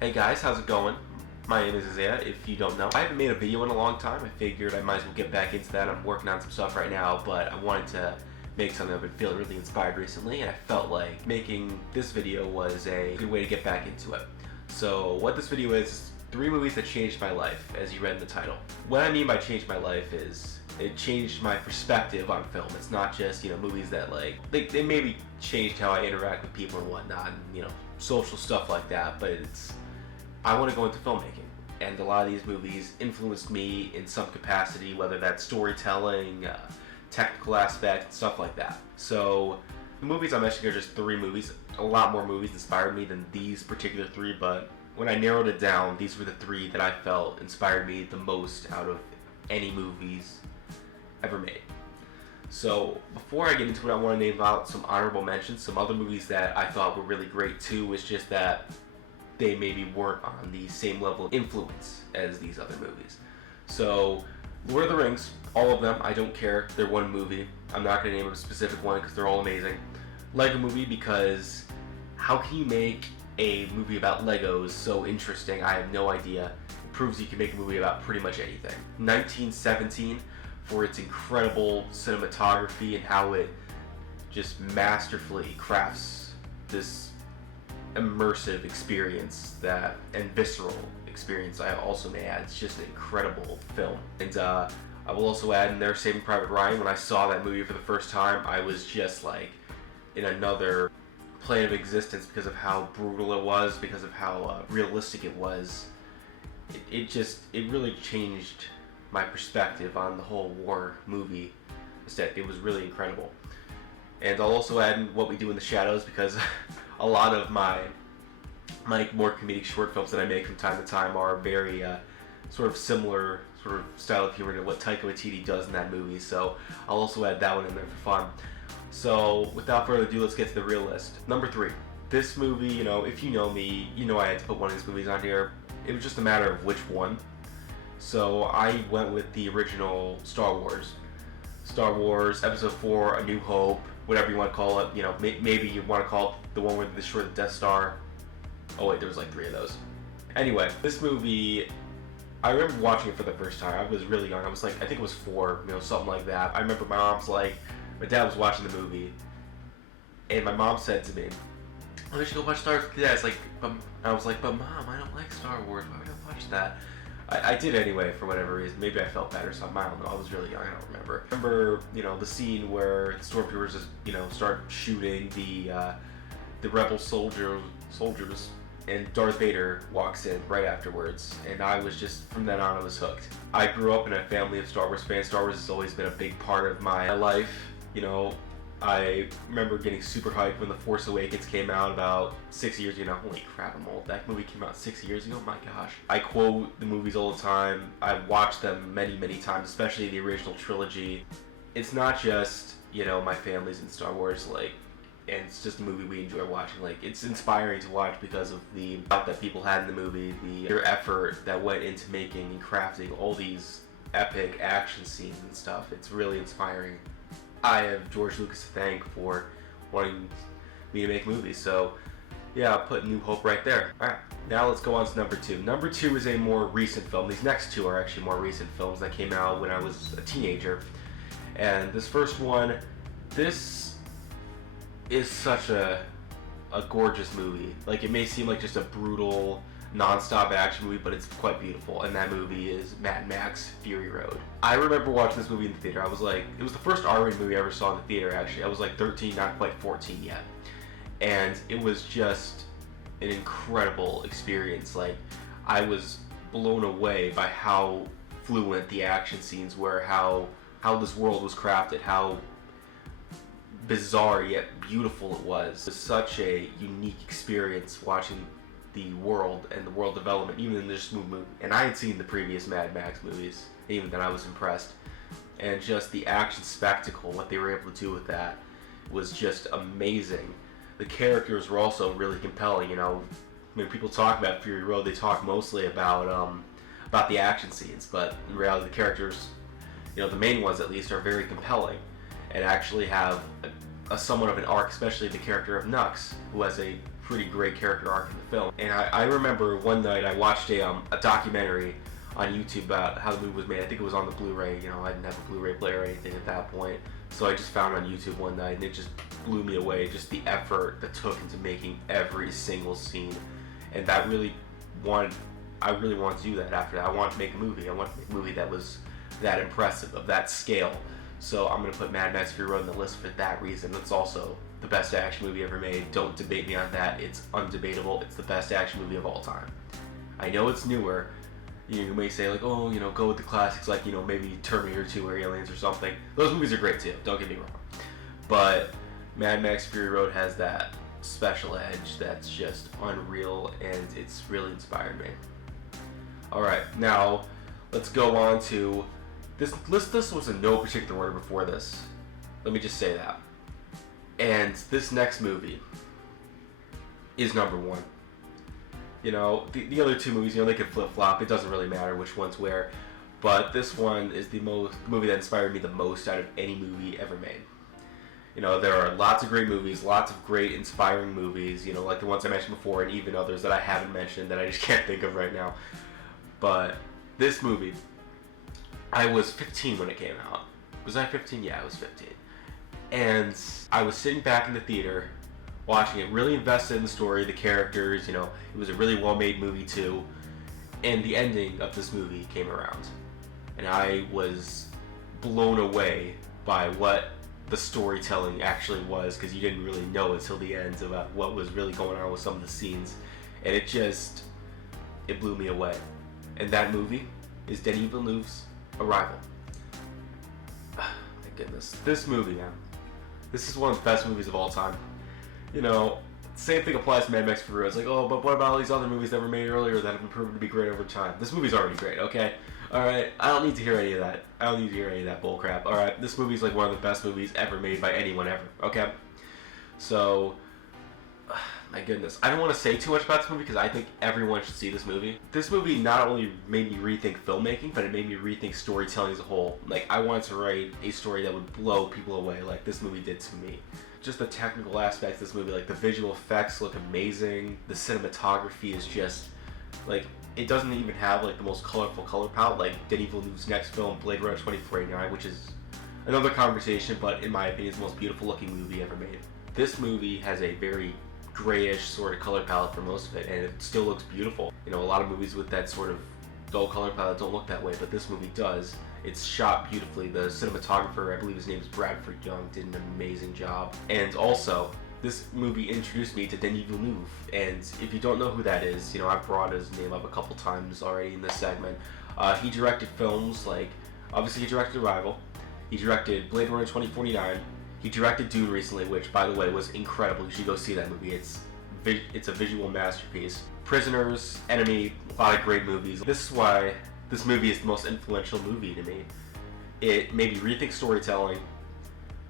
Hey guys, how's it going? My name is Isaiah, if you don't know. I haven't made a video in a long time. I figured I might as well get back into that. I'm working on some stuff right now, but I wanted to make something I've been feeling really inspired recently, and I felt like making this video was a good way to get back into it. So what this video is 3 movies that changed my life, as you read in the title. What I mean by changed my life is it changed my perspective on film. It's not just, movies that they maybe changed how I interact with people and whatnot, and, social stuff like that, but I want to go into filmmaking, and a lot of these movies influenced me in some capacity, whether that's storytelling, technical aspect, stuff like that. So the movies I'm mentioning are just 3 movies. A lot more movies inspired me than these particular 3, but when I narrowed it down, these were the 3 that I felt inspired me the most out of any movies ever made. So before I get into it, I want to name out some honorable mentions, some other movies that I thought were really great too. It's just that they maybe weren't on the same level of influence as these other movies. So, Lord of the Rings, all of them, I don't care. They're one movie. I'm not going to name a specific one because they're all amazing. Lego Movie, because how can you make a movie about Legos so interesting? I have no idea. It proves you can make a movie about pretty much anything. 1917, for its incredible cinematography and how it just masterfully crafts this immersive experience and visceral experience, I also may add. It's just an incredible film. And I will also add in there Saving Private Ryan. When I saw that movie for the first time, I was just like in another plane of existence because of how brutal it was, because of how realistic it was. It really changed my perspective on the whole war movie. It was really incredible. And I'll also add in What We Do in the Shadows, because a lot of my more comedic short films that I make from time to time are very sort of similar sort of style of humor to what Taika Waititi does in that movie. So I'll also add that one in there for fun. So without further ado, let's get to the real list. Number 3. This movie, if you know me, I had to put one of these movies on here. It was just a matter of which one. So I went with the original Star Wars. Star Wars Episode 4, A New Hope, whatever you want to call it. Maybe you want to call it the one where they destroy the Death Star. Oh wait, there was like 3 of those. Anyway, this movie, I remember watching it for the first time. I was really young. I was like, I think it was 4, something like that. I remember my dad was watching the movie, and my mom said to me, "Oh, we should go watch Star Wars." Yeah, I was like, but Mom, I don't like Star Wars. Why would I watch that? I did anyway for whatever reason. Maybe I felt bad or something. I don't know. I was really young. I don't remember. I remember, the scene where the stormtroopers just, start shooting the rebel soldiers, and Darth Vader walks in right afterwards. And I was just, from then on, I was hooked. I grew up in a family of Star Wars fans. Star Wars has always been a big part of my life. I remember getting super hyped when The Force Awakens came out about 6 years ago. Holy crap, I'm old. That movie came out 6 years ago? My gosh. I quote the movies all the time. I've watched them many, many times, especially the original trilogy. It's not just, my family's in Star Wars, and it's just a movie we enjoy watching. It's inspiring to watch because of the thought that people had in the movie, their effort that went into making and crafting all these epic action scenes and stuff. It's really inspiring. I have George Lucas to thank for wanting me to make movies. So yeah, I'll put New Hope right there. Alright, now let's go on to number 2. Number 2 is a more recent film. These next 2 are actually more recent films that came out when I was a teenager. And this first one, this is such a gorgeous movie. It may seem like just a brutal, non-stop action movie, but it's quite beautiful, and that movie is Mad Max Fury Road. I remember watching this movie in the theater. It was the first R-rated movie I ever saw in the theater, actually. I was 13, not quite 14 yet. And it was just an incredible experience. I was blown away by how fluent the action scenes were, how this world was crafted, how bizarre yet beautiful it was. It was such a unique experience watching the world and the world development, even in this movie. And I had seen the previous Mad Max movies, even then I was impressed. And just the action spectacle, what they were able to do with that, was just amazing. The characters were also really compelling. When people talk about Fury Road, they talk mostly about the action scenes, but in reality, the characters, the main ones at least, are very compelling and actually have a somewhat of an arc, especially the character of Nux, who has a pretty great character arc in the film. And I remember one night I watched a documentary on YouTube about how the movie was made. I think it was on the Blu-ray. You know, I didn't have a Blu-ray player or anything at that point, so I just found it on YouTube one night, and it just blew me away. Just the effort that took into making every single scene, and I really wanted to do that after that. I wanted to make a movie. I wanted to make a movie that was that impressive, of that scale. So I'm gonna put Mad Max Fury Road on the list for that reason. It's also the best action movie ever made. Don't debate me on that. It's undebatable. It's the best action movie of all time. I know it's newer. You may say like, oh, you know, go with the classics, like, you know, maybe Terminator 2 or Aliens or something. Those movies are great too, don't get me wrong. But Mad Max Fury Road has that special edge that's just unreal, and it's really inspired me. Alright, now let's go on to this list. This was in no particular order before this. Let me just say that. And this next movie is number one. You know, the other two movies, you know, they could flip-flop. It doesn't really matter which one's where. But this one is the movie that inspired me the most out of any movie ever made. You know, there are lots of great movies, lots of great inspiring movies, you know, like the ones I mentioned before, and even others that I haven't mentioned that I just can't think of right now. But this movie, I was 15 when it came out. Was I 15? Yeah, I was 15. And I was sitting back in the theater watching it, really invested in the story, the characters, you know, it was a really well-made movie too. And the ending of this movie came around, and I was blown away by what the storytelling actually was, because you didn't really know until the end about what was really going on with some of the scenes. And it blew me away. And that movie is Denis Villeneuve's Arrival. My goodness, this movie, man. This is one of the best movies of all time. You know, same thing applies to Mad Max Fury Road. It's like, oh, but what about all these other movies that were made earlier that have been proven to be great over time? This movie's already great, okay? Alright, I don't need to hear any of that. I don't need to hear any of that bullcrap. Alright, this movie's like one of the best movies ever made by anyone ever, okay? So, my goodness. I don't want to say too much about this movie because I think everyone should see this movie. This movie not only made me rethink filmmaking, but it made me rethink storytelling as a whole. Like, I wanted to write a story that would blow people away like this movie did to me. Just the technical aspects of this movie, like the visual effects look amazing. The cinematography is just, like, it doesn't even have like the most colorful color palette like Denis Villeneuve's next film, Blade Runner 2049, which is another conversation, but in my opinion, it's the most beautiful looking movie ever made. This movie has a very grayish sort of color palette for most of it, and it still looks beautiful. You know, a lot of movies with that sort of dull color palette don't look that way, but this movie does. It's shot beautifully. The cinematographer, I believe his name is Bradford Young, did an amazing job. And also, this movie introduced me to Denis Villeneuve, and if you don't know who that is, you know, I've brought his name up a couple times already in this segment. He directed films like, obviously he directed Arrival, he directed Blade Runner 2049, he directed Dune recently, which, by the way, was incredible. You should go see that movie. It's a visual masterpiece. Prisoners, Enemy, a lot of great movies. This is why this movie is the most influential movie to me. It made me rethink storytelling.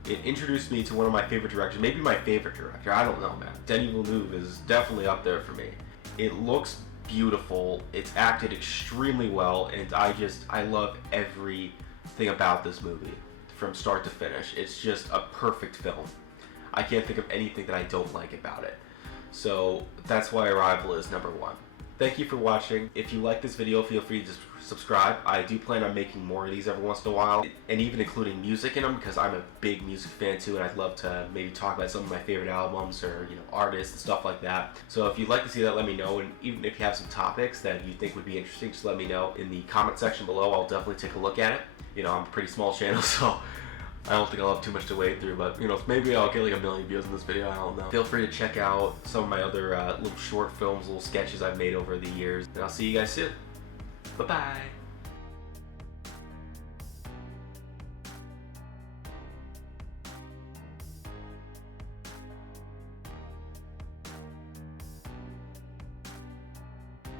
It introduced me to one of my favorite directors, maybe my favorite director, I don't know, man. Denis Villeneuve is definitely up there for me. It looks beautiful, it's acted extremely well, and I love everything about this movie from start to finish. It's just a perfect film. I can't think of anything that I don't like about it. So that's why Arrival is number one. Thank you for watching. If you like this video, feel free to subscribe. I do plan on making more of these every once in a while, and even including music in them, because I'm a big music fan too, and I'd love to maybe talk about some of my favorite albums or, you know, artists and stuff like that. So if you'd like to see that, let me know, and even if you have some topics that you think would be interesting, just let me know in the comment section below. I'll definitely take a look at it. You know, I'm a pretty small channel, so I don't think I'll have too much to wade through, but, you know, maybe I'll get like 1 million views in this video, I don't know. Feel free to check out some of my other little short films, little sketches I've made over the years, and I'll see you guys soon. Bye-bye.